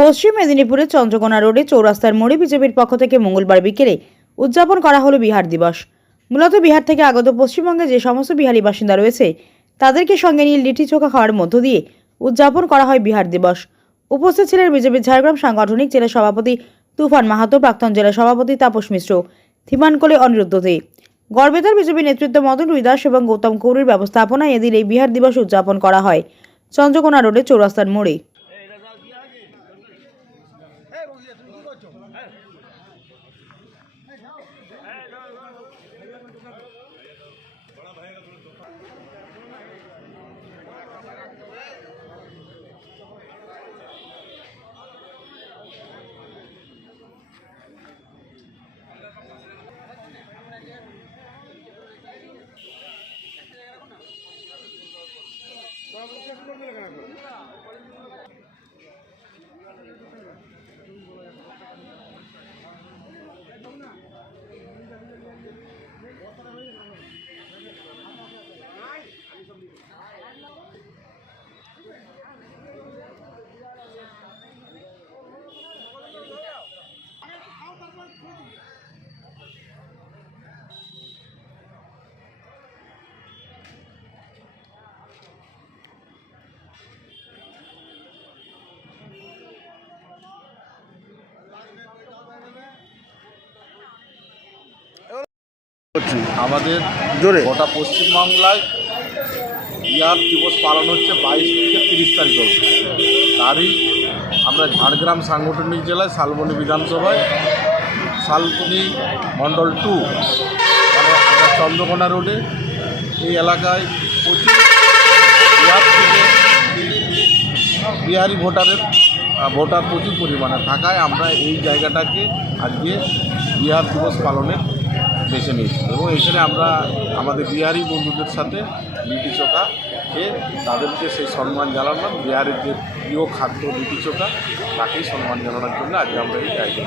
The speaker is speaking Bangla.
পশ্চিম মেদিনীপুরের চন্দ্রকোনা রোডে চৌরাস্তার মোড়ে বিজেপির পক্ষ থেকে মঙ্গলবার বিকেলে উদযাপন করা হলো বিহার দিবস। মূলত বিহার থেকে আগত পশ্চিমবঙ্গে যে সমস্ত বিহারি বাসিন্দা রয়েছে, তাদেরকে সঙ্গে নিয়ে লিটি চোখা খাওয়ার মধ্য দিয়ে উদযাপন করা হয় বিহার দিবস। উপস্থিত ছিলেন বিজেপির ঝাড়গ্রাম সাংগঠনিক জেলা সভাপতি তুফান মাহাতো, প্রাক্তন জেলা সভাপতি তাপস মিশ্র থিমানকলে অনিরুদ্ধ দে। গড়বেতার বিজেপি নেতৃত্ব মদন রুইদাস এবং গৌতম কৌরের ব্যবস্থাপনায় এদিন এই বিহার দিবস উদযাপন করা হয় চন্দ্রকোনা রোডে চৌরাস্তার মোড়ে। এই বন্ধুরা তুমি কি করছ? কেন আমাদের জোরে। গোটা পশ্চিমবাংলায় বিহার দিবস পালন হচ্ছে বাইশ থেকে তিরিশ তারিখ অবধি। তারই আমরা ঝাড়গ্রাম সাংগঠনিক জেলায় শালবনী বিধানসভায় শালবনী মণ্ডল টু মানে চন্দ্রকোনা রোডে এই এলাকায় প্রচুর বিহার থেকে বিহারি ভোটারের ভোটার প্রচুর পরিমাণে থাকায় আমরা এই জায়গাটাকে আজকে বিহার দিবস পালনের বেছে নিয়েছি এবং এখানে আমরা আমাদের বিহারি বন্ধুদের সাথে লিটি চোখা তাদেরকে সেই সম্মান জানালাম। বিহারের যে প্রিয় খাদ্য লিটি চোখা তাকেই সম্মান জানানোর জন্য আজকে আমরা এই আয়োজন